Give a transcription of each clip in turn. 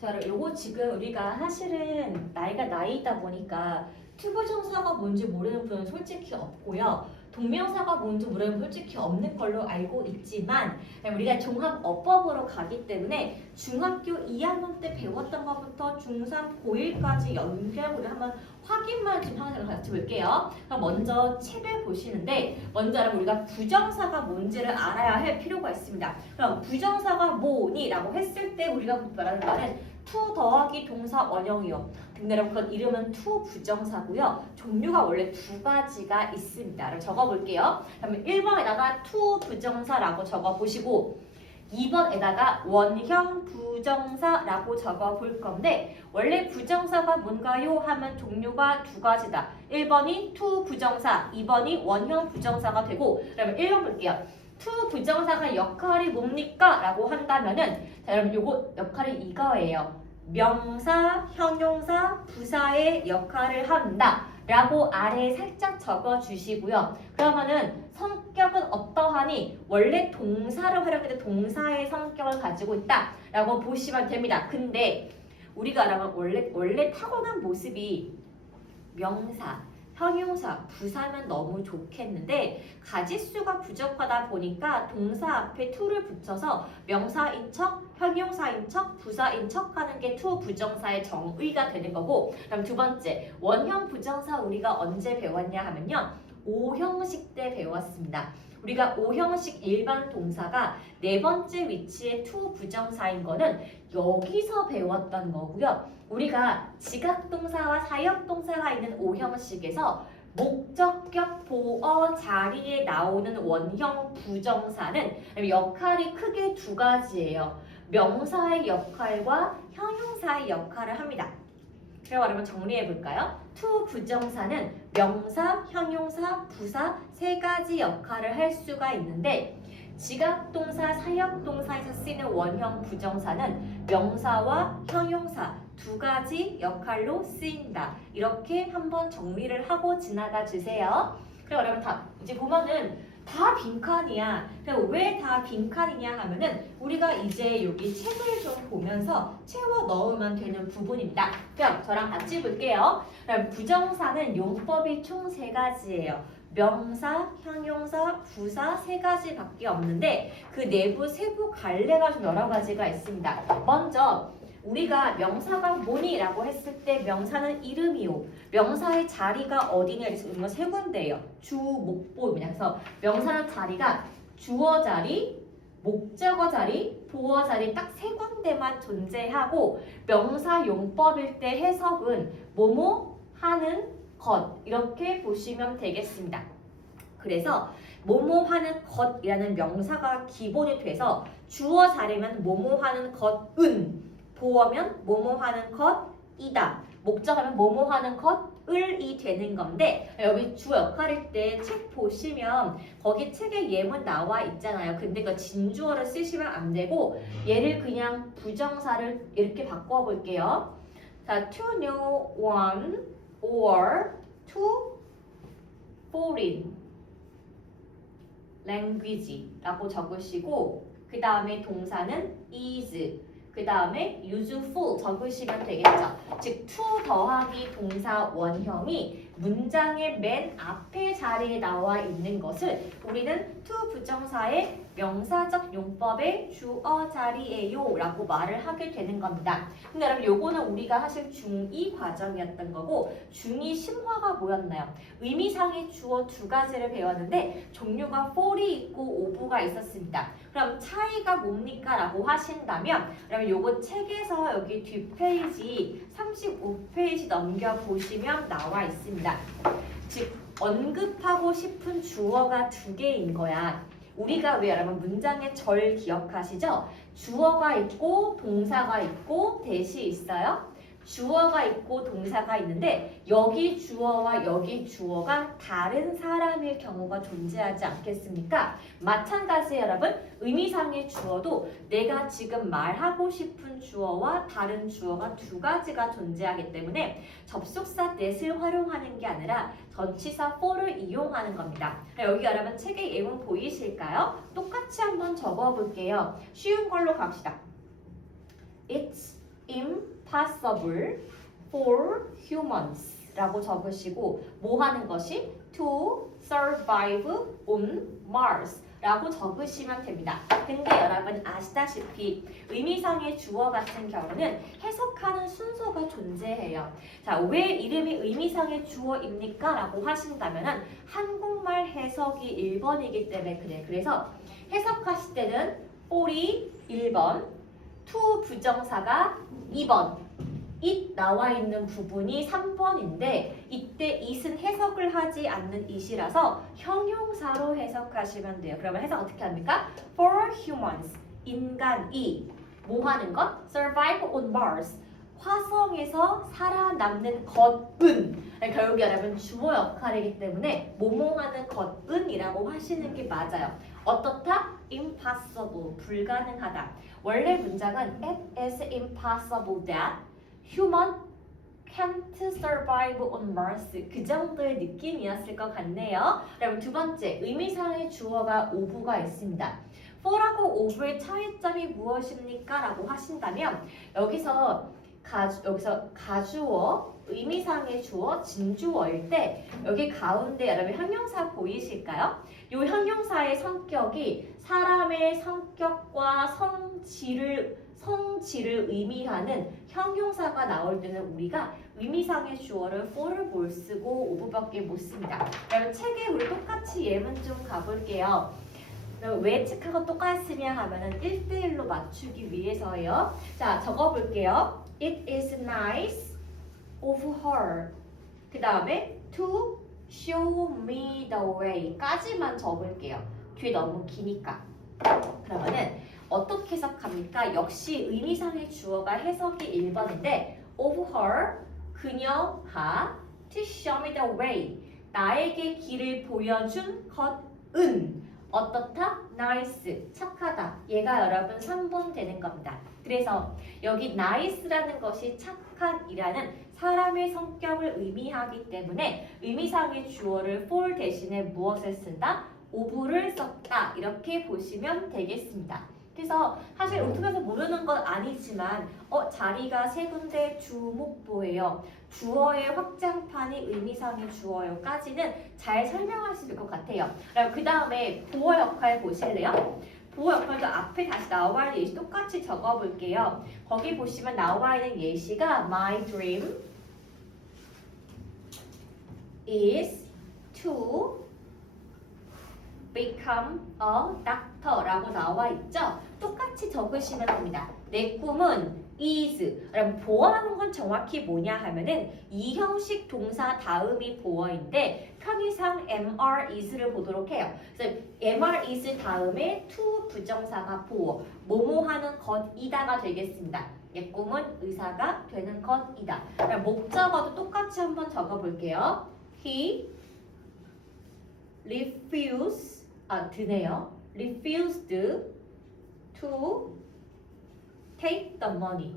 자, 요거 지금 우리가 사실은 나이가 나이다 보니까 투부정사가 뭔지 모르는 분은 솔직히 없고요. 동명사가 뭔지 모르는 분 솔직히 없는 걸로 알고 있지만 우리가 종합어법으로 가기 때문에 중학교 2학년 때 배웠던 것부터 중3, 고1까지 연결고를 한번 확인만 좀 하나씩 같이 볼게요. 그럼 먼저 책을 보시는데 먼저 여러분 우리가 부정사가 뭔지를 알아야 할 필요가 있습니다. 그럼 부정사가 뭐니? 라고 했을 때 우리가 말하는 말은 투 더하기 동사 원형이요. 근데 여러분 그건 이름은 투 부정사고요. 종류가 원래 두 가지가 있습니다. 그럼 적어볼게요. 그러면 1번에다가 투 부정사라고 적어보시고 2번에다가 원형 부정사라고 적어볼 건데 원래 부정사가 뭔가요? 하면 종류가 두 가지다. 1번이 투 부정사, 2번이 원형 부정사가 되고 그러면 1번 볼게요. 투 부정사가 역할이 뭡니까? 라고 한다면은 자 여러분 요거 역할이 이거예요. 명사, 형용사, 부사의 역할을 한다 라고 아래에 살짝 적어주시고요. 그러면은 성격은 어떠하니? 원래 동사를 활용해도 동사의 성격을 가지고 있다 라고 보시면 됩니다. 근데 우리가 알아보면 원래 타고난 모습이 명사, 형용사, 부사면 너무 좋겠는데 가짓수가 부족하다 보니까 동사 앞에 to를 붙여서 명사인 척, 형용사인 척, 부사인 척 하는 게 to 부정사의 정의가 되는 거고 그럼 두 번째, 원형 부정사 우리가 언제 배웠냐 하면요. 5형식 때 배웠습니다. 우리가 5형식 일반 동사가 네 번째 위치에 to 부정사인 거는 여기서 배웠던 거고요. 우리가 지각동사와 사역동사가 있는 5형식에서 목적격 보어 자리에 나오는 원형 부정사는 역할이 크게 두 가지예요. 명사의 역할과 형용사의 역할을 합니다. 그래서 여러분 정리해 볼까요? to 부정사는 명사, 형용사, 부사 세 가지 역할을 할 수가 있는데 지각동사, 사역동사에서 쓰이는 원형 부정사는 명사와 형용사 두 가지 역할로 쓰인다. 이렇게 한번 정리를 하고 지나가 주세요. 그리고 여러분 이제 보면은 다 빈칸이야. 그럼 왜 다 빈칸이냐 하면은 우리가 이제 여기 책을 좀 보면서 채워 넣으면 되는 부분입니다. 그럼 저랑 같이 볼게요. 그럼 부정사는 용법이 총 세 가지예요. 명사, 형용사, 부사 세 가지밖에 없는데 그 내부 세부 갈래가 좀 여러 가지가 있습니다. 먼저 우리가 명사가 뭐니? 라고 했을 때 명사는 이름이요. 명사의 자리가 어디냐? 이건 세 군데예요. 주, 목, 보입니다. 그래서 명사는 자리가 주어 자리, 목적어 자리, 보어 자리 딱 세 군데만 존재하고 명사 용법일 때 해석은 뭐뭐 하는 것 이렇게 보시면 되겠습니다. 그래서 뭐뭐 하는 것이라는 명사가 기본이 돼서 주어 자리면 뭐뭐 하는 것은 보어면 뭐뭐 하는 것이다. 목적하면 뭐뭐 하는 것을이 되는 건데 여기 주 역할일 때 책 보시면 거기 책에 예문 나와 있잖아요. 근데 그 진주어를 쓰시면 안 되고 얘를 그냥 부정사를 이렇게 바꿔 볼게요. 자, to know one or to foreign language라고 적으시고 그 다음에 동사는 is 그 다음에 useful 적으시면 되겠죠. 즉 to 더하기 동사 원형이 문장의 맨 앞에 자리에 나와 있는 것을 우리는 to 부정사의 명사적 용법의 주어 자리에요 라고 말을 하게 되는 겁니다. 근데 여러분 요거는 우리가 사실 중2 과정이었던 거고 중2 심화가 뭐였나요? 의미상의 주어 두 가지를 배웠는데 종류가 for이 있고 ove가 있었습니다. 그럼 차이가 뭡니까? 라고 하신다면 그러면 요거 책에서 여기 뒷페이지 35페이지 넘겨보시면 나와 있습니다. 즉 언급하고 싶은 주어가 두 개인 거야. 우리가 왜 여러분 문장의 절 기억하시죠? 주어가 있고 동사가 있고 대시 있어요. 주어가 있고 동사가 있는데 여기 주어와 여기 주어가 다른 사람일 경우가 존재하지 않겠습니까? 마찬가지 여러분 의미상의 주어도 내가 지금 말하고 싶은 주어와 다른 주어가 두 가지가 존재하기 때문에 접속사 that을 활용하는 게 아니라 전치사 for를 이용하는 겁니다. 여기 여러분 책의 예문 보이실까요? 똑같이 한번 적어볼게요. 쉬운 걸로 갑시다. It's impossible for humans 라고 적으시고 뭐 하는 것이 to survive on Mars 라고 적으시면 됩니다. 근데 여러분 아시다시피 의미상의 주어 같은 경우는 해석하는 순서가 존재해요. 자, 왜 이름이 의미상의 주어입니까? 라고 하신다면 한국말 해석이 1번이기 때문에 그래. 그래서 해석하실 때는 for이 1번, to 부정사가 2번, it 나와 있는 부분이 3번인데 이때 it은 해석을 하지 않는 it이라서 형용사로 해석하시면 돼요. 그러면 해석 어떻게 합니까? For humans, 인간이 뭐 하는 것? Survive on Mars, 화성에서 살아남는 것은 결국 여러분 주어 역할이기 때문에 뭐뭐하는 것은이라고 하시는 게 맞아요. 어떻다? Impossible, 불가능하다. 원래 문장은 It is impossible that human can't survive on Mars. 그 정도의 느낌이었을 것 같네요. 그럼 두 번째, 의미상의 주어가 of가 있습니다. for하고 of의 차이점이 무엇입니까? 라고 하신다면 여기서 가주어, 의미상의 주어, 진주어일 때 여기 가운데 여러분 형용사 보이실까요? 이 형용사의 성격이 사람의 성격과 성질을 의미하는 형용사가 나올 때는 우리가 의미상의 주어를 for를 못 쓰고 of밖에 못 씁니다. 그러면 책에 우리 똑같이 예문 좀 가볼게요. 왜 책하고 똑같으냐 하면은 1대1로 맞추기 위해서예요. 자, 적어볼게요. It is nice of her. 그 다음에 to show me the way 까지만 적을게요. 뒤에 너무 기니까. 그러면은 어떻게 해석합니까? 역시 의미상의 주어가 해석이 1번인데 of her, 그녀가 to show me the way, 나에게 길을 보여준 것은 어떻다? nice, 착하다. 얘가 여러분 3번 되는 겁니다. 그래서 여기 nice라는 것이 착한이라는 사람의 성격을 의미하기 때문에 의미상의 주어를 for 대신에 무엇을 쓴다? of를 썼다. 이렇게 보시면 되겠습니다. 그래서 사실 웃으면서 모르는 건 아니지만 자리가 세 군데 주목보예요. 주어의 확장판이 의미상의 주어요까지는 잘 설명할 수 있을 것 같아요. 그 다음에 보어 역할 보실래요? 보어 역할도 앞에 다시 나와 있는 예시 똑같이 적어볼게요. 거기 보시면 나와 있는 예시가 My dream is to become a doctor 라고 나와 있죠? 똑같이 적으시면 됩니다. 내 꿈은 is. 그럼 보어라는 건 정확히 뭐냐 하면은 이 형식 동사 다음이 보어인데 편의상 MR is를 보도록 해요. 그래서 MR is 다음에 to 부정사가 보어. 뭐뭐 하는 것이다가 되겠습니다. 내 꿈은 의사가 되는 것이다. 그럼 목적어도 똑같이 한번 적어볼게요. He refused to take the money.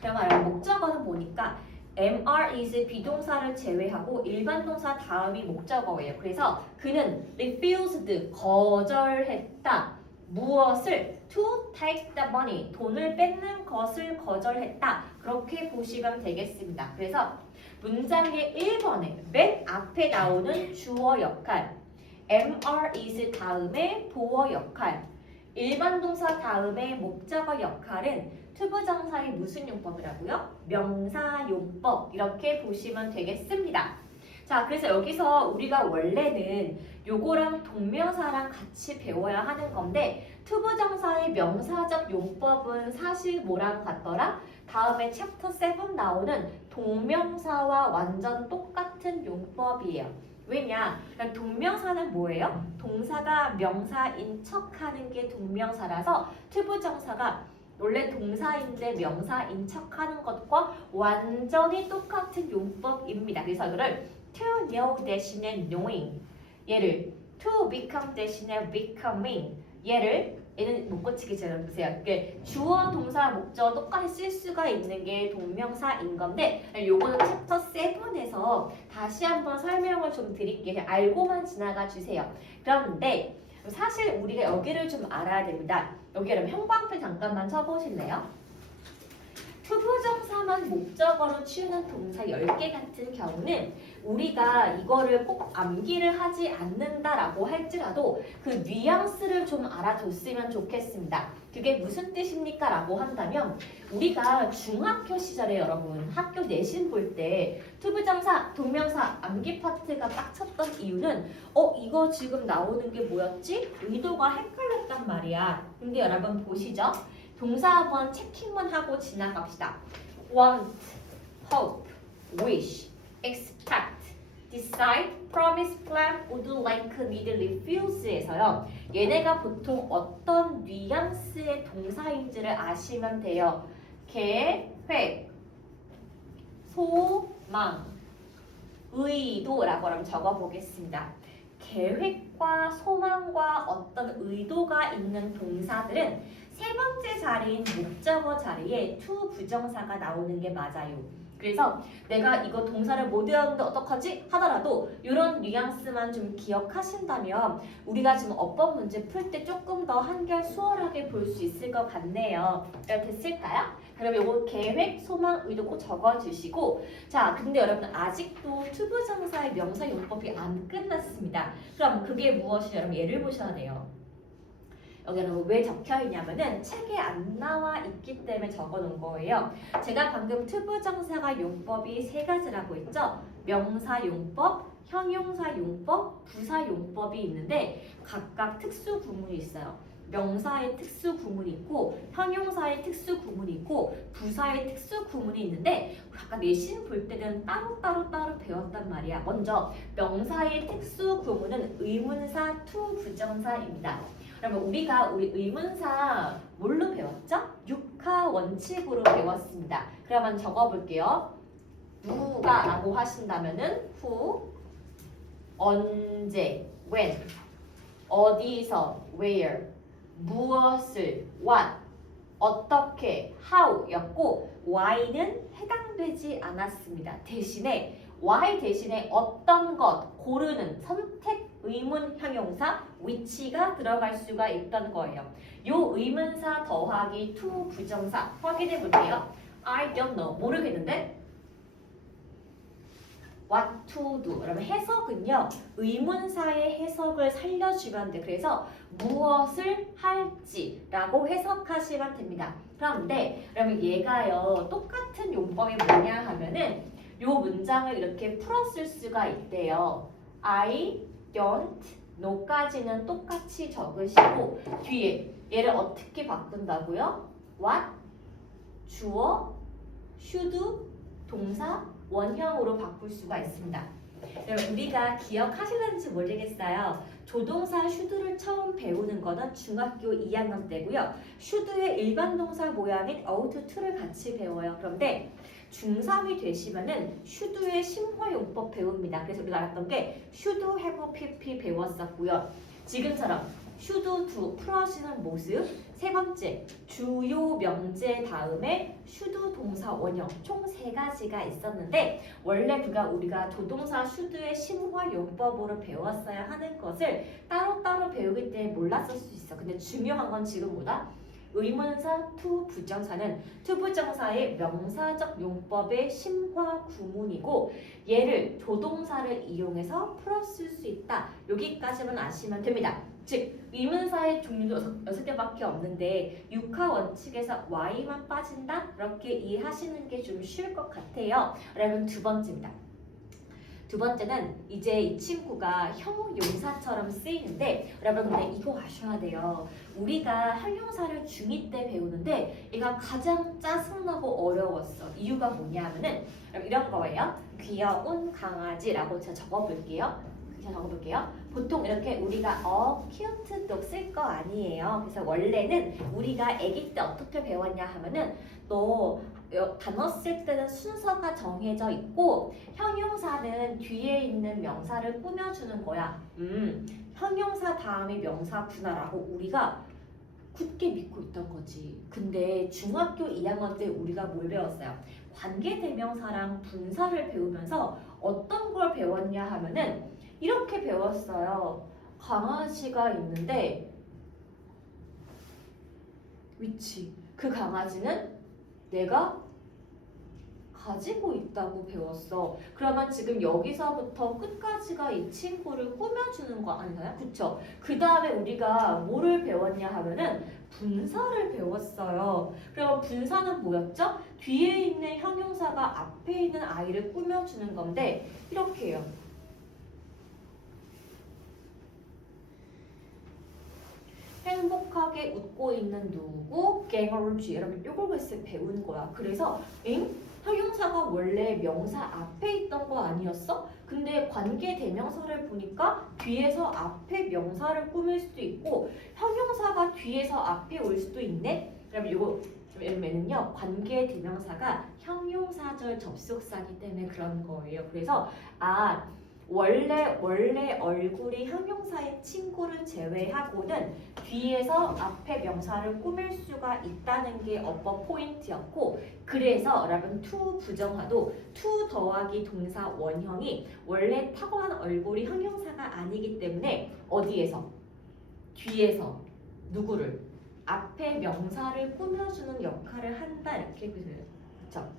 그러면 목적어는 뭐니까 MR is 비동사를 제외하고 일반 동사 다음이 목적어예요. 그래서 그는 refused 거절했다. 무엇을? to take the money 돈을 뺏는 것을 거절했다. 그렇게 보시면 되겠습니다. 그래서 문장의 1번에 맨 앞에 나오는 주어 역할 MR is 다음에 보어 역할 일반 동사 다음에 목적어 역할은 투부정사의 무슨 용법이라고요? 명사용법 이렇게 보시면 되겠습니다. 자, 그래서 여기서 우리가 원래는 요거랑 동명사랑 같이 배워야 하는 건데 투부정사의 명사적 용법은 사실 뭐랑 같더라? 다음에 챕터 7 나오는 동명사와 완전 똑같은 용법이에요. 왜냐? 동명사는 뭐예요? 동사가 명사인 척하는 게 동명사라서 투부정사가 원래 동사인데 명사인 척하는 것과 완전히 똑같은 용법입니다. 그래서 이거를 to know 대신에 knowing, 얘를 to become 대신에 becoming, 얘는 못 고치기 전에 보세요. 주어, 동사, 목적 똑같이 쓸 수가 있는 게 동명사인 건데 요거는 챕터 7에서 다시 한번 설명을 좀 드릴게요. 알고만 지나가 주세요. 그런데 사실 우리가 여기를 좀 알아야 됩니다. 여기 그럼 형광펜 잠깐만 쳐보실래요? 투부정사만 목적어로 치우는 동사 10개 같은 경우는 우리가 이거를 꼭 암기를 하지 않는다라고 할지라도 그 뉘앙스를 좀 알아줬으면 좋겠습니다. 그게 무슨 뜻입니까? 라고 한다면 우리가 중학교 시절에 여러분 학교 내신 볼 때 투부정사, 동명사, 암기 파트가 빡쳤던 이유는 이거 지금 나오는 게 뭐였지? 의도가 헷갈렸단 말이야. 근데 여러분 보시죠. 동사 한번 체킹만 하고 지나갑시다. want, hope, wish, expect, decide, promise, plan, would like, need, refuse에서요. 얘네가 보통 어떤 뉘앙스의 동사인지를 아시면 돼요. 계획, 소망, 의도라고 하면 적어보겠습니다. 계획과 소망과 어떤 의도가 있는 동사들은 세 번째 자리인 목적어 자리에 to 부정사가 나오는 게 맞아요. 그래서 내가 이거 동사를 못 외웠는데 어떡하지? 하더라도 이런 뉘앙스만 좀 기억하신다면 우리가 지금 어법 문제 풀 때 조금 더 한결 수월하게 볼 수 있을 것 같네요. 됐을까요? 그럼 요거 계획, 소망, 의도 꼭 적어주시고 자, 근데 여러분 아직도 to 부정사의 명사 용법이 안 끝났습니다. 그럼 그게 무엇이냐? 여러분 예를 보셔야 돼요. 여기는 왜 적혀 있냐면은 책에 안 나와 있기 때문에 적어 놓은 거예요. 제가 방금 투부정사가 용법이 세 가지라고 했죠. 명사 용법, 형용사 용법, 부사 용법이 있는데 각각 특수 구문이 있어요. 명사의 특수 구문이 있고 형용사의 특수 구문이 있고 부사의 특수 구문이 있는데 각각 내신 볼 때는 따로 배웠단 말이야. 먼저 명사의 특수 구문은 의문사, 투 부정사입니다. 그러면 우리가 우리 의문사 뭘로 배웠죠? 육하 원칙으로 배웠습니다. 그러면 적어볼게요. 누가 라고 하신다면은 who, 언제, when, 어디서, where, 무엇을, what, 어떻게, how 였고 why는 해당되지 않았습니다. 대신에 why 대신에 어떤 것, 고르는 선택 의문 형용사 which가 들어갈 수가 있던 거예요. 요 의문사 더하기 to 부정사 확인해 볼게요. I don't know 모르겠는데 what to do. 그러면 해석은요 의문사의 해석을 살려주면 돼. 그래서 무엇을 할지라고 해석하시면 됩니다. 그런데 그러면 얘가요 똑같은 용법이 뭐냐 하면은 요 문장을 이렇게 풀었을 수가 있대요. I don't know까지는 똑같이 적으시고 뒤에 얘를 어떻게 바꾼다고요? what, 주어, should, 동사, 원형으로 바꿀 수가 있습니다. 그럼 우리가 기억하시는지 모르겠어요. 조동사 should를 처음 배우는 거는 중학교 2학년 때고요. should의 일반 동사 모양인 ought to를 같이 배워요. 그런데 중3이 되시면은 should의 심화용법 배웁니다. 그래서 우리가 알았던 게 should, have, pp 배웠었고요. 지금처럼 should, do 풀어지는 모습. 세 번째, 주요 명제 다음에 should 동사 원형 총 3가지가 있었는데 원래 우리가 조동사 should의 심화용법으로 배웠어야 하는 것을 따로따로 배우기 때문에 몰랐을 수 있어. 근데 중요한 건 지금 뭐다? 의문사 to 부정사는 to 부정사의 명사적 용법의 심화 구문이고 얘를 조동사를 이용해서 풀었을 수 있다. 여기까지만 아시면 됩니다. 즉 의문사의 종류도 6개밖에 없는데 육하 원칙에서 y만 빠진다? 이렇게 이해하시는 게 좀 쉬울 것 같아요. 그러면 두 번째입니다. 두 번째는 이제 이 친구가 형용사처럼 쓰이는데 여러분 근데 이거 아셔야 돼요. 우리가 형용사를 중2 때 배우는데 얘가 가장 짜증나고 어려웠어. 이유가 뭐냐 하면은 이런 거예요. 귀여운 강아지라고 제가 적어볼게요. 보통 이렇게 우리가 cute dog 쓸 거 아니에요. 그래서 원래는 우리가 아기 때 어떻게 배웠냐 하면은 너 단어 쓸 때는 순서가 정해져 있고 형용사는 뒤에 있는 명사를 꾸며주는 거야. 형용사 다음이 명사구나라고 우리가 굳게 믿고 있던 거지. 근데 중학교 2학년 때 우리가 뭘 배웠어요? 관계대명사랑 분사를 배우면서 어떤 걸 배웠냐 하면은 이렇게 배웠어요. 강아지가 있는데 위치. 그 강아지는 내가 가지고 있다고 배웠어. 그러면 지금 여기서부터 끝까지가 이 친구를 꾸며주는 거 아니나요? 그쵸? 그 다음에 우리가 뭐를 배웠냐 하면은 분사를 배웠어요. 그럼 분사는 뭐였죠? 뒤에 있는 형용사가 앞에 있는 아이를 꾸며주는 건데 이렇게 해요. 행복하게 웃고 있는 누구? 갱얼쥐. 여러분 이걸 벌써 배운 거야. 그래서 형용사가 원래 명사 앞에 있던 거 아니었어? 근데 관계 대명사를 보니까 뒤에서 앞에 명사를 꾸밀 수도 있고 형용사가 뒤에서 앞에 올 수도 있네? 그럼 이거 얘는요 관계 대명사가 형용사절 접속사기 때문에 그런 거예요. 그래서 원래 얼굴이 형용사인 친구를 제외하고는 뒤에서 앞에 명사를 꾸밀 수가 있다는 게 어법 포인트였고 그래서 여러분 to 부정화도 to 더하기 동사 원형이 원래 타고난 얼굴이 형용사가 아니기 때문에 어디에서? 뒤에서 누구를? 앞에 명사를 꾸며주는 역할을 한다 이렇게 보세요. 그렇죠?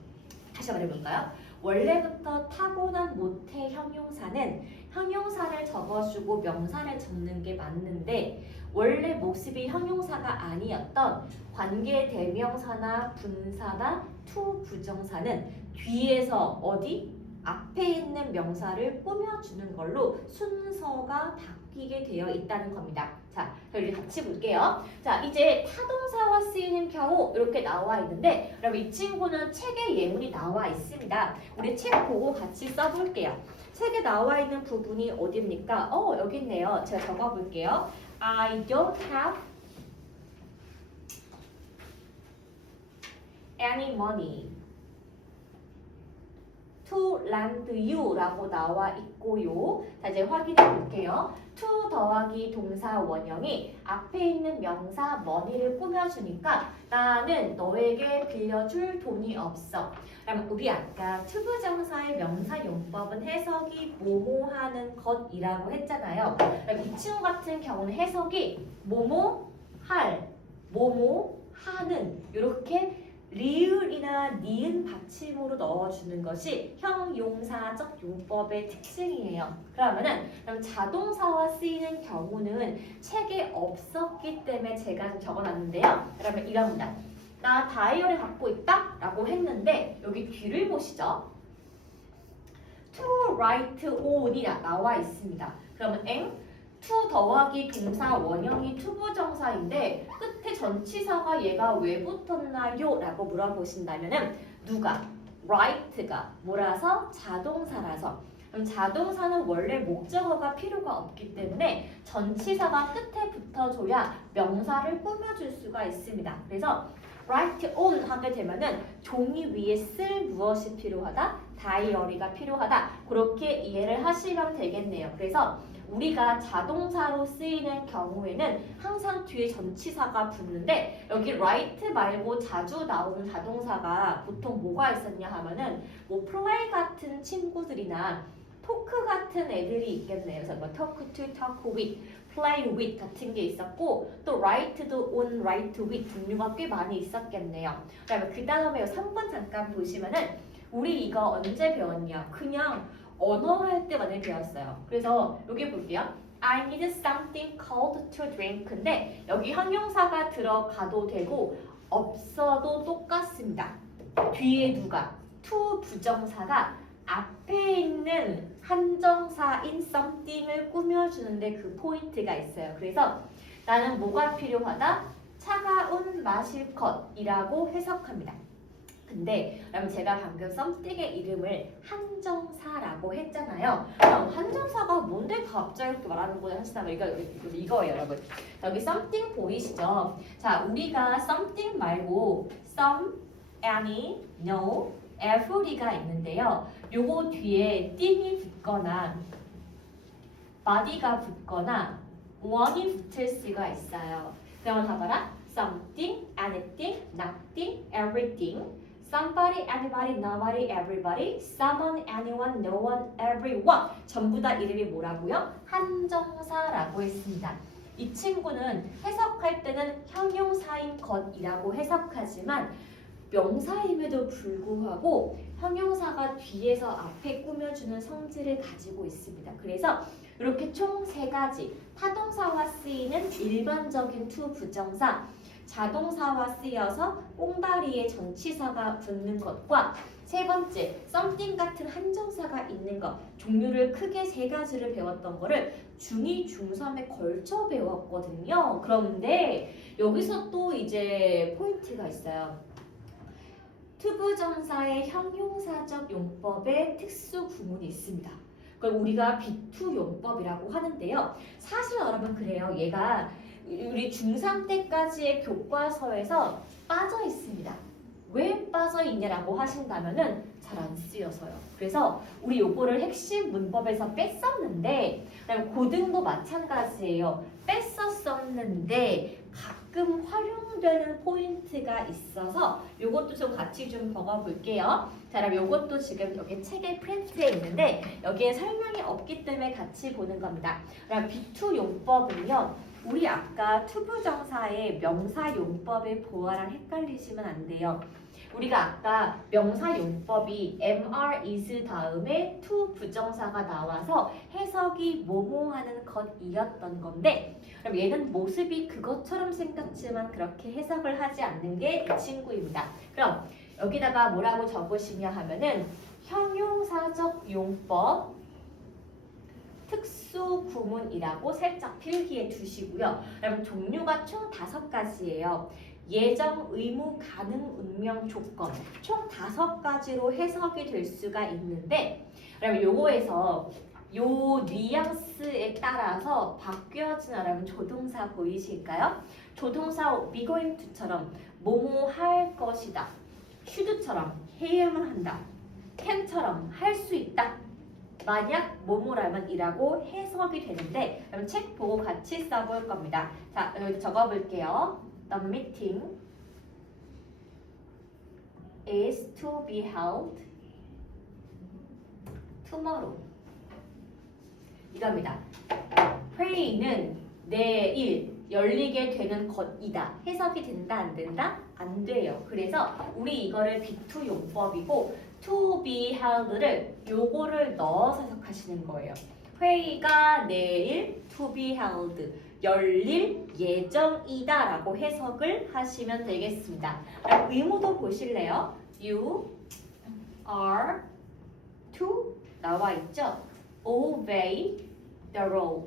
다시 말해볼까요? 원래부터 타고난 모태 형용사는 형용사를 적어주고 명사를 적는 게 맞는데 원래 모습이 형용사가 아니었던 관계 대명사나 분사나 to 부정사는 뒤에서 어디? 앞에 있는 명사를 꾸며주는 걸로 순서가 바뀌게 되어 있다는 겁니다. 자, 우리 같이 볼게요. 자, 이제 타동사와 쓰이는 경우 이렇게 나와 있는데 여러분 이 친구는 책에 예문이 나와 있습니다. 우리 책 보고 같이 써볼게요. 책에 나와 있는 부분이 어디입니까? 여기 있네요. 제가 적어볼게요. I don't have any money to lend you 라고 나와 있고요. 자, 이제 확인해 볼게요. to 더하기 동사 원형이 앞에 있는 명사 money를 꾸며주니까 나는 너에게 빌려줄 돈이 없어. 그럼 우리 아까 투부정사의 명사 용법은 해석이 뭐뭐 하는 것이라고 했잖아요. 그럼 이 친구 같은 경우는 해석이 뭐뭐 할, 뭐뭐 하는 이렇게 리을이나 니은 받침으로 넣어주는 것이 형용사적 용법의 특징이에요. 그럼 자동사와 쓰이는 경우는 책에 없었기 때문에 제가 좀 적어놨는데요. 그러면 이겁니다. 나 다이어리 갖고 있다? 라고 했는데 여기 뒤를 보시죠. to write on이 나와 있습니다. 그러면 to 더하기 동사 원형이 투부정사인데 끝에 전치사가 얘가 왜 붙었나요? 라고 물어보신다면은 누가? write가 뭐라서? 자동사라서. 그럼 자동사는 원래 목적어가 필요가 없기 때문에 전치사가 끝에 붙어줘야 명사를 꾸며줄 수가 있습니다. 그래서 write on 하게 되면은 종이 위에 쓸 무엇이 필요하다? 다이어리가 필요하다. 그렇게 이해를 하시면 되겠네요. 그래서 우리가 자동사로 쓰이는 경우에는 항상 뒤에 전치사가 붙는데 여기 write 말고 자주 나오는 자동사가 보통 뭐가 있었냐 하면은 뭐 play 같은 친구들이나 토크 같은 애들이 있겠네요. 그래서 뭐 talk to, talk with, play with 같은 게 있었고 또 write도 on, write with 종류가 꽤 많이 있었겠네요. 그 다음에 3번 잠깐 보시면은 우리 이거 언제 배웠냐? 그냥 언어 할 때 많이 배웠어요. 그래서 여기 볼게요. I need something cold to drink인데 여기 형용사가 들어가도 되고 없어도 똑같습니다. 뒤에 누가? to 부정사가 앞에 있는 한정사인 something을 꾸며주는데 그 포인트가 있어요. 그래서 나는 뭐가 필요하다? 차가운 마실 것이라고 해석합니다. 근데 그럼 제가 방금 something의 이름을 한정사라고 했잖아요. 그럼 한정사가 뭔데 갑자기 이렇게 말하는 거냐 하시다면 이거예요, 여러분. 여기 something 보이시죠? 자, 우리가 something 말고 some, any, no, every가 있는데요. 요거 뒤에 띵이 붙거나 body가 붙거나 one이 붙을 수가 있어요. 그러면 봐봐라. something, anything, nothing, everything. Somebody, anybody, nobody, everybody, someone, anyone, no one, everyone 전부 다 이름이 뭐라고요? 한정사라고 했습니다. 이 친구는 해석할 때는 형용사인 것이라고 해석하지만 명사임에도 불구하고 형용사가 뒤에서 앞에 꾸며주는 성질을 가지고 있습니다. 그래서 이렇게 총 세 가지 타동사와 쓰이는 일반적인 to 부정사, 자동사와 쓰여서 꽁다리에 전치사가 붙는 것과 세 번째 something 같은 한정사가 있는 것, 종류를 크게 세 가지를 배웠던 거를 중2, 중3에 걸쳐 배웠거든요. 그런데 여기서 또 이제 포인트가 있어요. 투부정사의 형용사적 용법에 특수 구문이 있습니다. 그걸 우리가 비투 용법이라고 하는데요. 사실 여러분 그래요. 얘가 우리 중3 때까지의 교과서에서 빠져 있습니다. 왜 빠져 있냐라고 하신다면은 잘 안 쓰여서요. 그래서 우리 요거를 핵심 문법에서 뺐었는데, 그다음에 고등도 마찬가지예요. 뺐었었는데 가끔 활용되는 포인트가 있어서 요것도 좀 같이 좀 적어볼게요. 자, 그럼 요것도 지금 여기 책에 프린트되어 있는데 여기에 설명이 없기 때문에 같이 보는 겁니다. 그럼 비투 용법은요. 우리 아까 투부정사의 명사 용법의 보아랑 헷갈리시면 안 돼요. 우리가 아까 명사 용법이 MR is 다음에 to 부정사가 나와서 해석이 뭐뭐 하는 것이었던 건데, 그럼 얘는 모습이 그것처럼 생겼지만 그렇게 해석을 하지 않는 게 이 친구입니다. 그럼 여기다가 뭐라고 적으시냐 하면은 형용사적 용법 특수 구문이라고 살짝 필기해 두시고요. 그럼 종류가 총 5가지예요. 예정, 의무, 가능, 운명, 조건 총 5가지로 해석이 될 수가 있는데, 그럼 요거에서 요 뉘앙스에 따라서 바뀌어진 여러분 조동사 보이실까요? 조동사 be going to처럼 뭐뭐 할 것이다, should처럼 해야만 한다, can처럼 할 수 있다, 만약 뭐뭐라면 이라고 해석이 되는데, 그럼 책 보고 같이 써볼 겁니다. 자, 여기 적어볼게요. The meeting is to be held tomorrow. 이겁니다. 회의는 내일 열리게 되는 것이다. 해석이 된다, 안 된다? 안 돼요. 그래서 우리 이거를 be2 용법이고 to be held를 요거를 넣어서 해석하시는 거예요. 회의가 내일 to be held 열릴 예정이다 라고 해석을 하시면 되겠습니다. 그럼 의무도 보실래요? You are to 나와 있죠? Obey the law.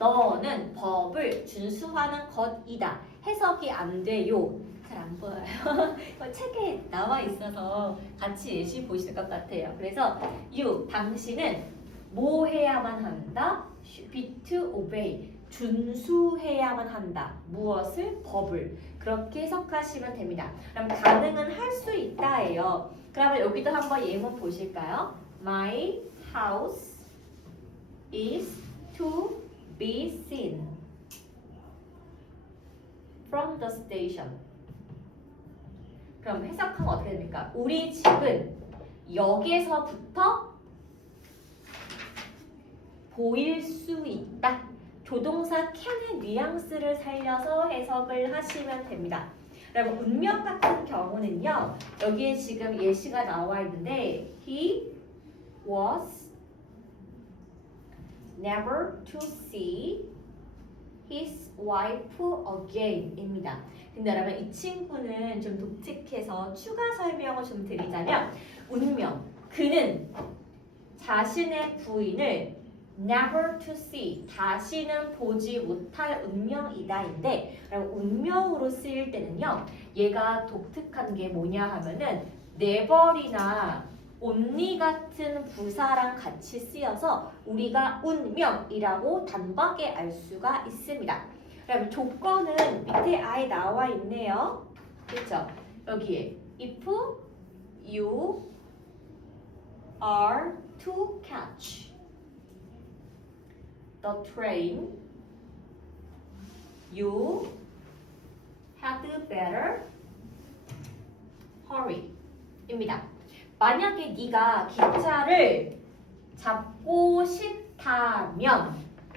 너는 법을 준수하는 것이다. 해석이 안 돼요. 잘 안 보여요. 책에 나와 있어서 같이 예시 보실 것 같아요. 그래서 you, 당신은 뭐 해야만 한다? be to obey. 준수해야만 한다. 무엇을? 법을. 그렇게 해석하시면 됩니다. 그럼 가능은 할 수 있다예요. 그러면 여기도 한번 예문 보실까요? My house is to be seen from the station. 그럼 해석하면 어떻게 됩니까? 우리 집은 역에서부터 보일 수 있다. 조동사 can의 뉘앙스를 살려서 해석을 하시면 됩니다. 그리고 운명 같은 경우는요. 여기에 지금 예시가 나와 있는데 He was never to see his wife again 입니다. 근데 여러분 이 친구는 좀 독특해서 추가 설명을 좀 드리자면 운명, 그는 자신의 부인을 never to see, 다시는 보지 못할 운명이다인데, 운명으로 쓰일 때는요 얘가 독특한 게 뭐냐 하면은 never이나 only 같은 부사랑 같이 쓰여서 우리가 운명이라고 단박에 알 수가 있습니다. 그럼 조건은 밑에 아예 나와 있네요. 그렇죠? 여기에 if you are to catch the train, you had better hurry 입니다. 만약에 네가 기차를 잡고 싶다면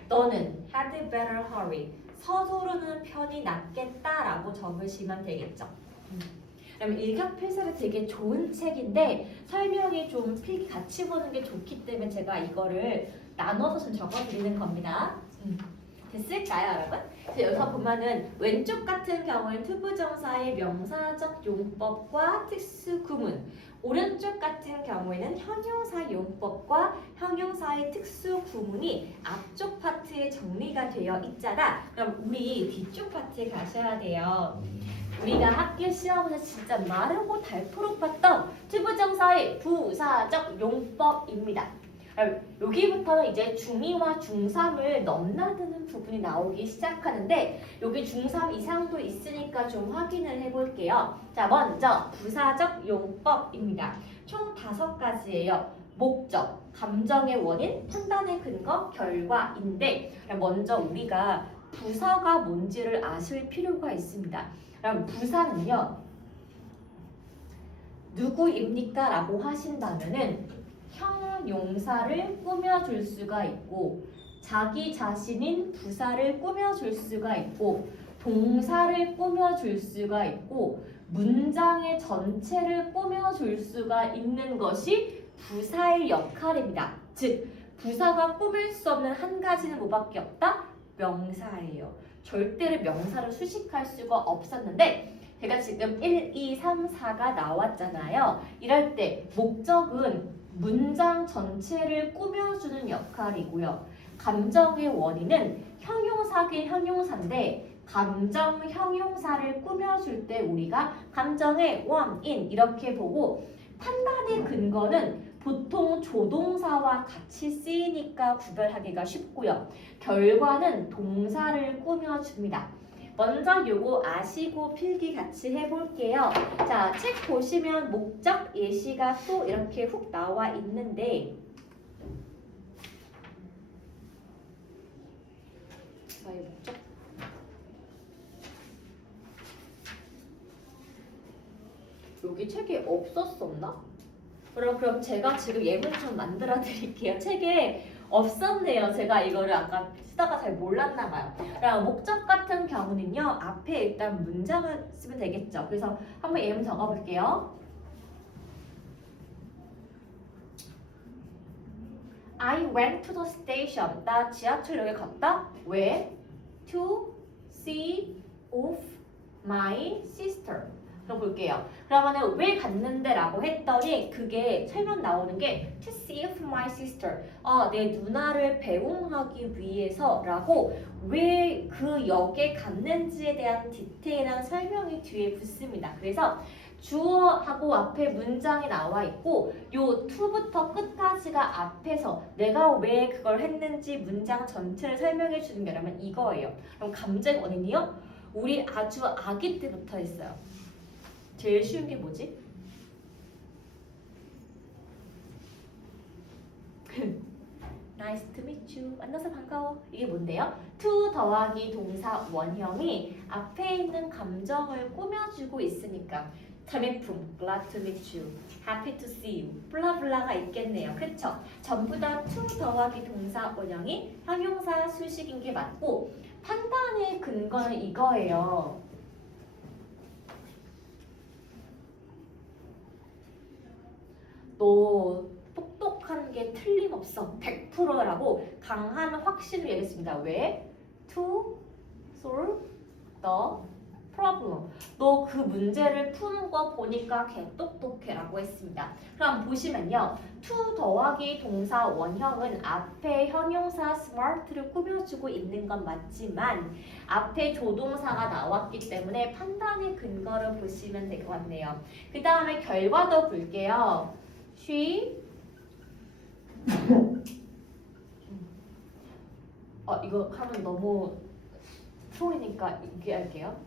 너는 had better hurry. 서두르는 편이 낫겠다라고 적으시면 되겠죠. 그럼 일격필사가 되게 좋은 책인데 설명이 좀 필기 같이 보는 게 좋기 때문에 제가 이거를 나눠서 좀 적어드리는 겁니다. 됐을까요, 여러분? 그래서 여기서 보면은 왼쪽 같은 경우는 투부정사의 명사적 용법과 특수구문, 오른쪽 같은 경우에는 형용사 용법과 형용사의 특수구문이 앞쪽 파트에 정리가 되어 있잖아. 그럼 우리 뒤쪽 파트에 가셔야 돼요. 우리가 학교 시험에서 진짜 마르고 닳도록 봤던 투부정사의 부사적 용법입니다. 여기부터는 이제 중2와 중3을 넘나드는 부분이 나오기 시작하는데 여기 중3 이상도 있으니까 좀 확인을 해볼게요. 자, 먼저 부사적 용법입니다. 총 5가지예요. 목적, 감정의 원인, 판단의 근거, 결과인데 먼저 우리가 부사가 뭔지를 아실 필요가 있습니다. 그럼 부사는요. 누구입니까? 라고 하신다면은 형용사를 꾸며줄 수가 있고 자기 자신인 부사를 꾸며줄 수가 있고 동사를 꾸며줄 수가 있고 문장의 전체를 꾸며줄 수가 있는 것이 부사의 역할입니다. 즉 부사가 꾸밀 수 없는 한 가지는 뭐밖에 없다? 명사예요. 절대로 명사를 수식할 수가 없었는데 제가 지금 1, 2, 3, 4가 나왔잖아요. 이럴 때 목적은 문장 전체를 꾸며주는 역할이고요. 감정의 원인은 형용사긴 형용사인데 감정 형용사를 꾸며줄 때 우리가 감정의 원인 이렇게 보고 판단의 근거는 보통 조동사와 같이 쓰이니까 구별하기가 쉽고요. 결과는 동사를 꾸며줍니다. 먼저 요거 아시고 필기 같이 해볼게요. 자, 책 보시면 목적 예시가 또 이렇게 훅 나와 있는데 목적 여기 책에 없었었나? 그럼 제가 지금 예문 좀 만들어 드릴게요. 책에 없었네요. 제가 이거를 아까 쓰다가 잘 몰랐나 봐요. 그럼 목적 같은 경우는요. 앞에 일단 문장을 쓰면 되겠죠. 그래서 한번 예문 적어볼게요. I went to the station. 나 지하철역에 갔다. 왜? To see off my sister. 그럼 볼게요. 그러면은 왜 갔는데 라고 했더니 그게 설명 나오는 게 to see if my sister 내 누나를 배웅하기 위해서 라고 왜 그 역에 갔는지에 대한 디테일한 설명이 뒤에 붙습니다. 그래서 주어하고 앞에 문장이 나와 있고 요 to부터 끝까지가 앞에서 내가 왜 그걸 했는지 문장 전체를 설명해 주는 거라면 이거예요. 그럼 감정 원인이요? 우리 아주 아기 때부터 했어요. 제일 쉬운 게 뭐지? Nice to meet you. 만나서 반가워. 이게 뭔데요? to 더하기 동사 원형이 앞에 있는 감정을 꾸며주고 있으니까 자매품, glad to meet you, happy to see you, 블라블라가 있겠네요. 그쵸? 전부 다 to 더하기 동사 원형이 형용사 수식인 게 맞고 판단의 근거는 이거예요. 너 똑똑한 게 틀림없어. 100%라고 강한 확신을 얘기했습니다. 왜? To solve the problem. 너 그 문제를 푸는 거 보니까 개 똑똑해 라고 했습니다. 그럼 보시면요. to 더하기 동사 원형은 앞에 형용사 smart를 꾸며주고 있는 건 맞지만 앞에 조동사가 나왔기 때문에 판단의 근거를 보시면 될 것 같네요. 그 다음에 결과도 볼게요. She 이거 하면 너무 프로이니까 이렇게 할게요.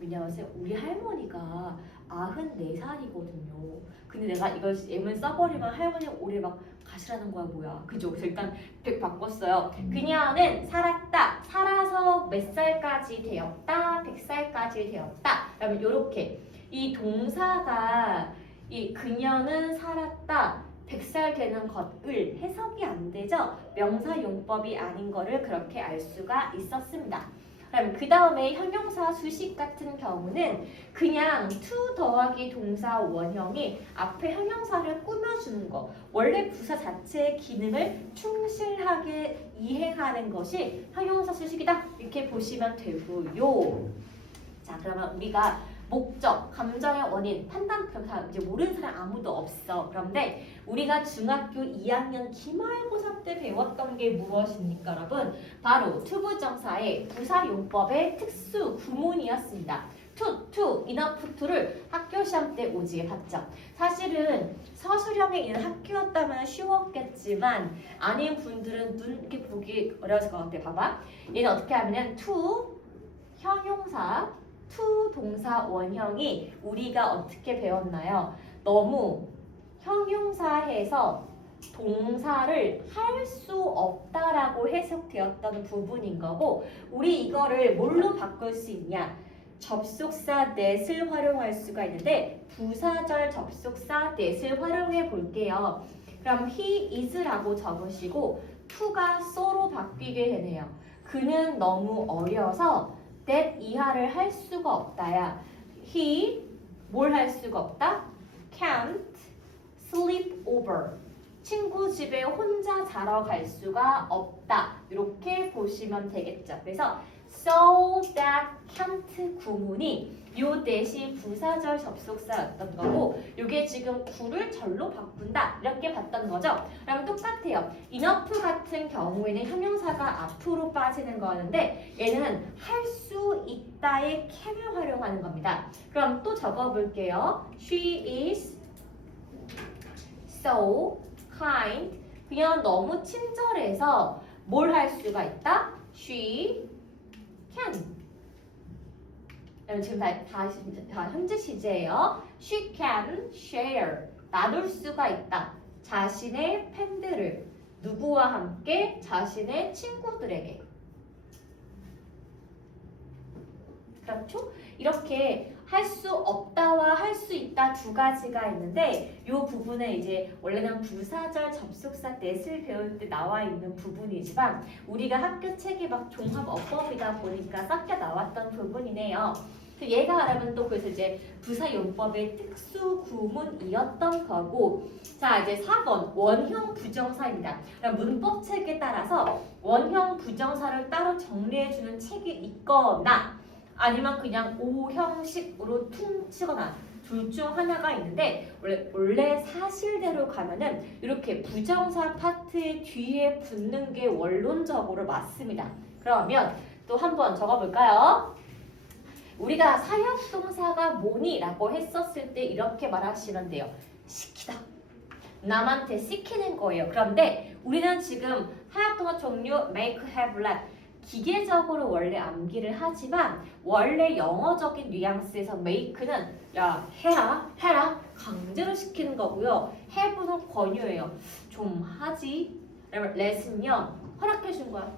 왜냐하면 우리 할머니가 94살이거든요. 근데 내가 이걸 예문 써버리면 할머니 올해 막 가시라는 거야 뭐야. 그죠? 그래서 일단 100 바꿨어요. 그녀는 살았다. 살아서 몇 살까지 되었다. 100살까지 되었다. 그러면 이렇게 이 동사가 이 그녀는 살았다. 100살 되는 것을 해석이 안 되죠. 명사용법이 아닌 거를 그렇게 알 수가 있었습니다. 그럼 그 다음에 형용사 수식 같은 경우는 그냥 to 더하기 동사 원형이 앞에 형용사를 꾸며주는 거, 원래 부사 자체의 기능을 충실하게 이행하는 것이 형용사 수식이다 이렇게 보시면 되고요. 자, 그러면 우리가 목적, 감정의 원인, 판단표사 이제 모르는 사람 아무도 없어. 그런데 우리가 중학교 2학년 기말고사 때 배웠던 게 무엇입니까, 여러분? 바로 투부정사의 부사용법의 특수 구문이었습니다. to, enough to를 학교 시험 때 오지게 봤죠. 사실은 서술형에 있는 학교였다면 쉬웠겠지만 아닌 분들은 눈 이렇게 보기 어려웠을 것 같아요. 봐봐. 얘는 어떻게 하면은 to 형용사 to 동사 원형이 우리가 어떻게 배웠나요? 너무 형용사에서 동사를 할 수 없다라고 해석되었던 부분인 거고 우리 이거를 뭘로 바꿀 수 있냐? 접속사 that을 활용할 수가 있는데 부사절 접속사 that을 활용해 볼게요. 그럼 he is라고 적으시고 to가 so로 바뀌게 되네요. 그는 너무 어려서 that 이하를 할 수가 없다야. he 뭘 할 수가 없다? can't sleep over. 친구 집에 혼자 자러 갈 수가 없다. 이렇게 보시면 되겠죠. 그래서 so that can't 구문이 요 대시 부사절 접속사였던 거고 요게 지금 구를 절로 바꾼다 이렇게 봤던 거죠. 그럼 똑같아요. enough 같은 경우에는 형용사가 앞으로 빠지는 거였는데 얘는 할 수 있다의 can을 활용하는 겁니다. 그럼 또 적어볼게요. She is so kind. 그냥 너무 친절해서 뭘 할 수가 있다? She can. 지금 다 현재 시제예요. She can share. 나눌 수가 있다. 자신의 팬들을 누구와 함께? 자신의 친구들에게. 그렇죠? 이렇게 할 수 없다와 할 수 있다 두 가지가 있는데 이 부분은 이제 원래는 부사절 접속사 that을 배울 때 나와 있는 부분이지만 우리가 학교 책이 막 종합 어법이다 보니까 섞여 나왔던 부분이네요. 얘가 여러분 또 그래서 이제 부사용법의 특수 구문이었던 거고 자 이제 4번 원형 부정사입니다. 그럼 문법 책에 따라서 원형 부정사를 따로 정리해주는 책이 있거나 아니면 그냥 오형식으로 퉁치거나 둘 중 하나가 있는데 원래 사실대로 가면은 이렇게 부정사 파트의 뒤에 붙는 게 원론적으로 맞습니다. 그러면 또 한번 적어볼까요? 우리가 사역동사가 뭐니? 라고 했었을 때 이렇게 말하시면 돼요. 시키다. 남한테 시키는 거예요. 그런데 우리는 지금 사역동사 종류 make, have, let 기계적으로 원래 암기를 하지만 원래 영어적인 뉘앙스에서 make는 야 해라 강제로 시키는 거고요. have는 권유예요. 좀 하지. let은요 허락해 준 거야.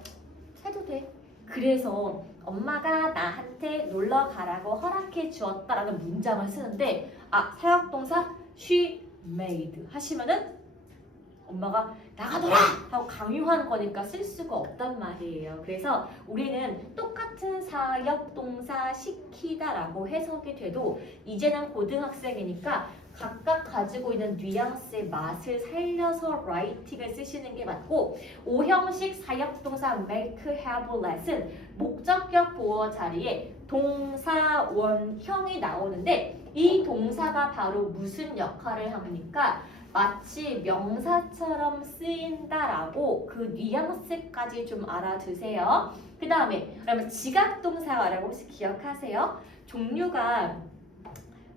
해도 돼. 그래서 엄마가 나한테 놀러 가라고 허락해 주었다라는 문장을 쓰는데 사역동사 she made 하시면은 엄마가 나가더라 하고 강요하는 거니까 쓸 수가 없단 말이에요. 그래서 우리는 똑같은 사역동사 시키다라고 해석이 돼도 이제는 고등학생이니까 각각 가지고 있는 뉘앙스의 맛을 살려서 writing을 쓰시는 게 맞고 오형식 사역동사 make, have, let은 목적격 보어 자리에 동사 원형이 나오는데 이 동사가 바로 무슨 역할을 합니까? 마치 명사처럼 쓰인다라고 그 뉘앙스까지 좀 알아두세요. 그 다음에 그러면 지각동사가 라고 혹시 기억하세요? 종류가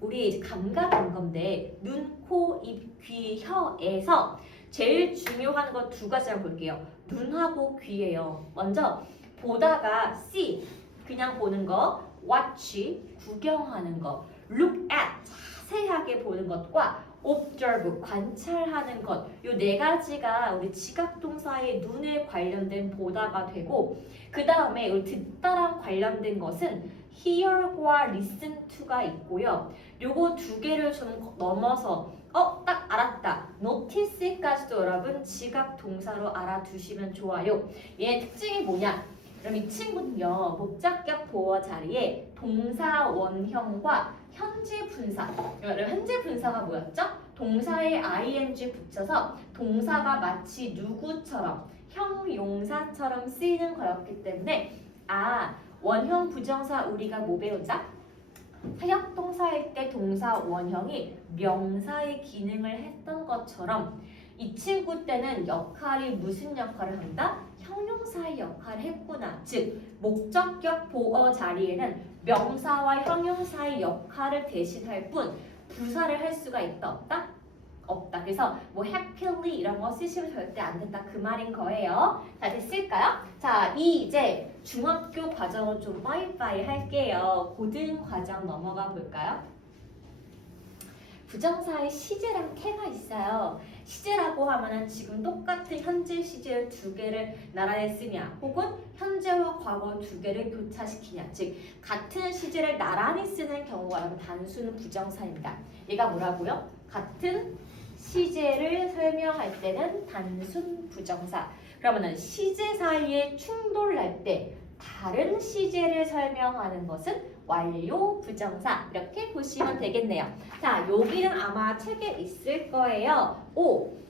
우리 감각인 건데 눈, 코, 입, 귀, 혀에서 제일 중요한 거 두 가지만 볼게요. 눈하고 귀예요. 먼저 보다가 see 그냥 보는 거, watch 구경하는 거, look at 자세하게 보는 것과 observe 관찰하는 것 요 네 가지가 우리 지각동사의 눈에 관련된 보다가 되고 그 다음에 우리 듣다랑 관련된 것은 hear과 listen to가 있고요. 요거 두 개를 좀 넘어서 딱 알았다. notice까지도 여러분 지각 동사로 알아두시면 좋아요. 얘의 특징이 뭐냐? 그럼 이 친구는요. 목적격 보어 자리에 동사 원형과 현재 분사. 여러분 현재 분사가 뭐였죠? 동사에 ing 붙여서 동사가 마치 누구처럼 형용사처럼 쓰이는 거였기 때문에 원형 부정사 우리가 뭐 배운다? 사역동사일 때 동사 원형이 명사의 기능을 했던 것처럼 이 친구 때는 역할이 무슨 역할을 한다? 형용사의 역할을 했구나. 즉 목적격 보어 자리에는 명사와 형용사의 역할을 대신할 뿐 부사를 할 수가 있다 없다? 없다. 그래서 뭐 happily 이런 거 쓰시면 절대 안 된다 그 말인 거예요. 자 됐을까요? 자 이제 중학교 과정을 좀 빠이빠이 할게요. 고등 과정 넘어가 볼까요? 부정사에 시제랑 태가 있어요. 시제라고 하면은 지금 똑같은 현재 시제를 두 개를 나란히 쓰냐 혹은 현재와 과거 두 개를 교차시키냐 즉 같은 시제를 나란히 쓰는 경우가 여러분 단순 부정사입니다. 얘가 뭐라고요? 같은 시제를 설명할 때는 단순 부정사. 그러면은 시제 사이에 충돌 날 때 다른 시제를 설명하는 것은 완료 부정사. 이렇게 보시면 되겠네요. 자, 여기는 아마 책에 있을 거예요.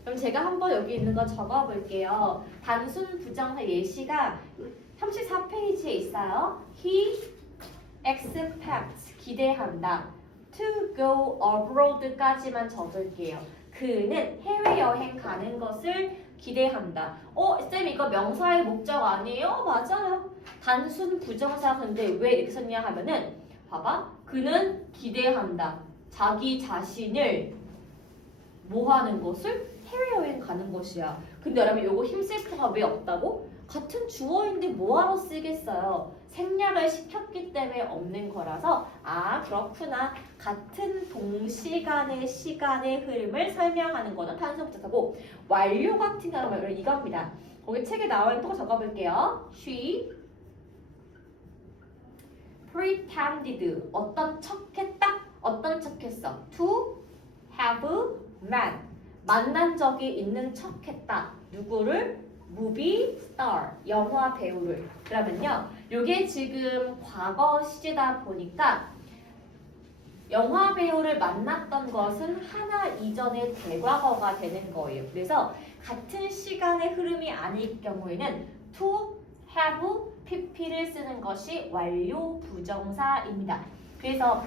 그럼 제가 한번 여기 있는 거 적어 볼게요. 단순 부정사 예시가 34페이지에 있어요. He expects 기대한다. To go abroad까지만 적을게요. 그는 해외여행 가는 것을 기대한다. 쌤 이거 명사의 목적 아니에요? 맞아요. 단순 부정사 근데 왜 이렇게 썼냐 하면은 봐봐. 그는 기대한다. 자기 자신을 뭐 하는 것을? 해외여행 가는 것이야. 근데 여러분 요거 힘셀프가 왜 없다고? 같은 주어인데 뭐하러 쓰겠어요? 생략을 시켰기 때문에 없는 거라서 그렇구나. 같은 동시간의 시간의 흐름을 설명하는 거는 단순 부정사고 완료 같은 경우는 이겁니다. 거기 책에 나와 있는 거 적어볼게요. She pretended 어떤 척했다? 어떤 척했어? To have met 만난 적이 있는 척했다. 누구를? movie star 영화 배우를. 그러면요 요게 지금 과거 시제다 보니까 영화 배우를 만났던 것은 하나 이전의 대과거가 되는 거예요. 그래서 같은 시간의 흐름이 아닐 경우에는 to have pp를 쓰는 것이 완료 부정사입니다. 그래서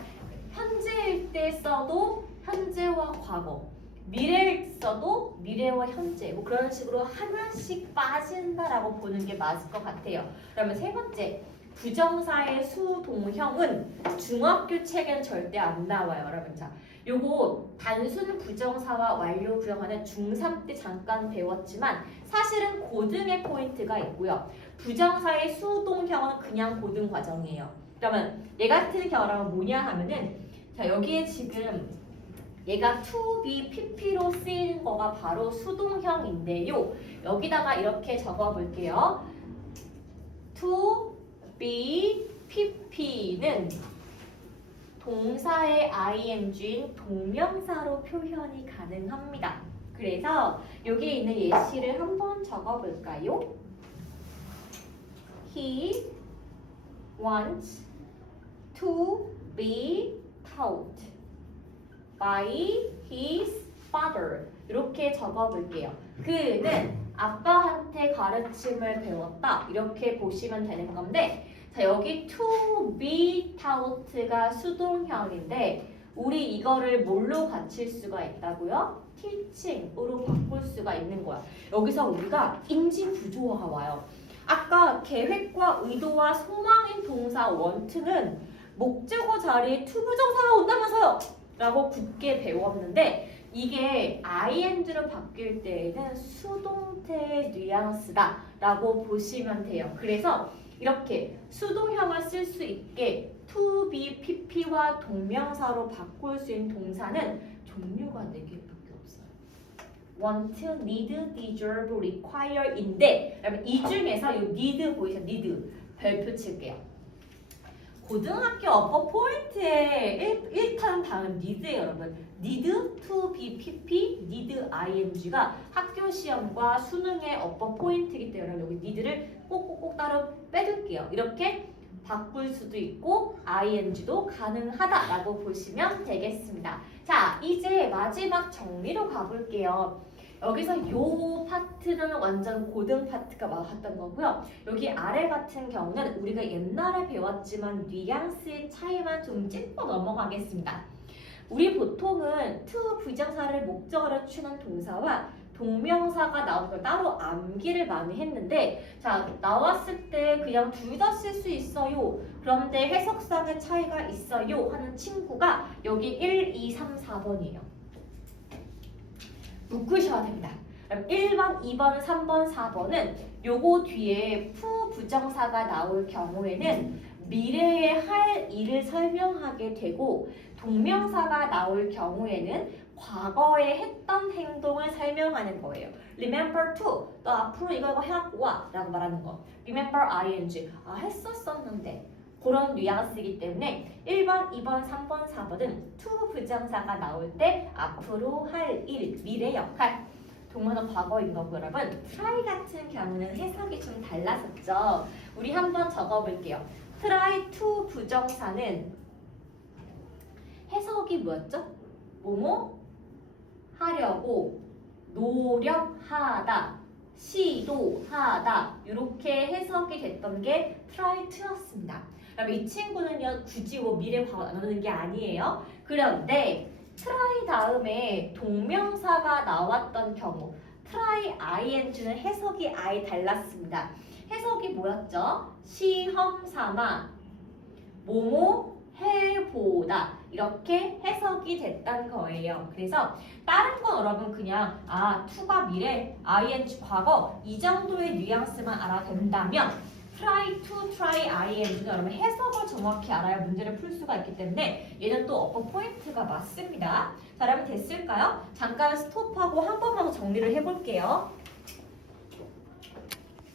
현재일 때 써도 현재와 과거 미래를 써도 미래와 현재 뭐 그런 식으로 하나씩 빠진다라고 보는 게 맞을 것 같아요. 그러면 세 번째 부정사의 수동형은 중학교 책엔 절대 안 나와요, 여러분. 자, 요거 단순 부정사와 완료 부정사는 중3 때 잠깐 배웠지만 사실은 고등의 포인트가 있고요. 부정사의 수동형은 그냥 고등 과정이에요. 그러면 얘 같은 경우는 뭐냐 하면은 자 여기에 지금 얘가 to be pp로 쓰이는 거가 바로 수동형인데요. 여기다가 이렇게 적어 볼게요. to be pp는 동사의 ing인 동명사로 표현이 가능합니다. 그래서 여기에 있는 예시를 한번 적어 볼까요? He wants to be taught by his father. 이렇게 적어볼게요. 그는 아빠한테 가르침을 배웠다. 이렇게 보시면 되는 건데 자 여기 to be taught가 수동형인데 우리 이거를 뭘로 갖출 수가 있다고요? teaching으로 바꿀 수가 있는 거야. 여기서 우리가 인지 구조화가 와요. 아까 계획과 의도와 소망인 동사 want는 목적어 자리에 to 부정사가 온다면서요. 라고 굳게 배웠는데 이게 ing로 바뀔 때에는 수동태의 뉘앙스다 라고 보시면 돼요. 그래서 이렇게 수동형을 쓸 수 있게 to be pp와 동명사로 바꿀 수 있는 동사는 종류가 4개밖에 없어요. want, need, deserve, require인데 이 중에서 이 need 보이죠? need 별표 칠게요. 고등학교 어퍼 포인트의 1탄 다음 need예요, 여러분. need to be pp, need ing가 학교 시험과 수능의 어퍼 포인트이기 때문에 여기 need를 꼭꼭꼭 따로 빼둘게요. 이렇게 바꿀 수도 있고 ing도 가능하다라고 보시면 되겠습니다. 자, 이제 마지막 정리로 가볼게요. 여기서 요 파트는 완전 고등 파트가 맞았던 거고요. 여기 아래 같은 경우는 우리가 옛날에 배웠지만 뉘앙스의 차이만 좀 짚고 넘어가겠습니다. 우리 보통은 to 부정사를 목적어로 취하는 동사와 동명사가 나오는 걸 따로 암기를 많이 했는데 자 나왔을 때 그냥 둘 다 쓸 수 있어요. 그런데 해석상의 차이가 있어요 하는 친구가 여기 1, 2, 3, 4번이에요. 묶으셔야 됩니다. 그럼 1번, 2번, 3번, 4번은 요거 뒤에 푸 부정사가 나올 경우에는 미래에 할 일을 설명하게 되고 동명사가 나올 경우에는 과거에 했던 행동을 설명하는 거예요. Remember to, 너 앞으로 이거 해갖고 와 라고 말하는 거. Remember ing, 아 했었었는데 그런 뉘앙스이기 때문에 1번, 2번, 3번, 4번은 to 부정사가 나올 때 앞으로 할 일, 미래 역할 동사는 과거인 거고 여러분 try 같은 경우는 해석이 좀 달랐었죠. 우리 한번 적어볼게요. try to 부정사는 해석이 뭐였죠? 뭐뭐 하려고 노력하다 시도하다 이렇게 해석이 됐던 게 try to였습니다. 그럼 이 친구는요 굳이 뭐 미래 과거 나누는 게 아니에요. 그런데 try 다음에 동명사가 나왔던 경우 try ing는 해석이 아예 달랐습니다. 해석이 뭐였죠? 시험 삼아 뭐뭐 해보다 이렇게 해석이 됐단 거예요. 그래서 다른 건 여러분 그냥 to가 미래, ing 과거 이 정도의 뉘앙스만 알아도 된다면 try to, try ing는 여러분 해석을 정확히 알아야 문제를 풀 수가 있기 때문에 얘는 또 어퍼 포인트가 맞습니다. 자, 여러분 됐을까요? 잠깐 스톱하고 한 번만 더 정리를 해볼게요.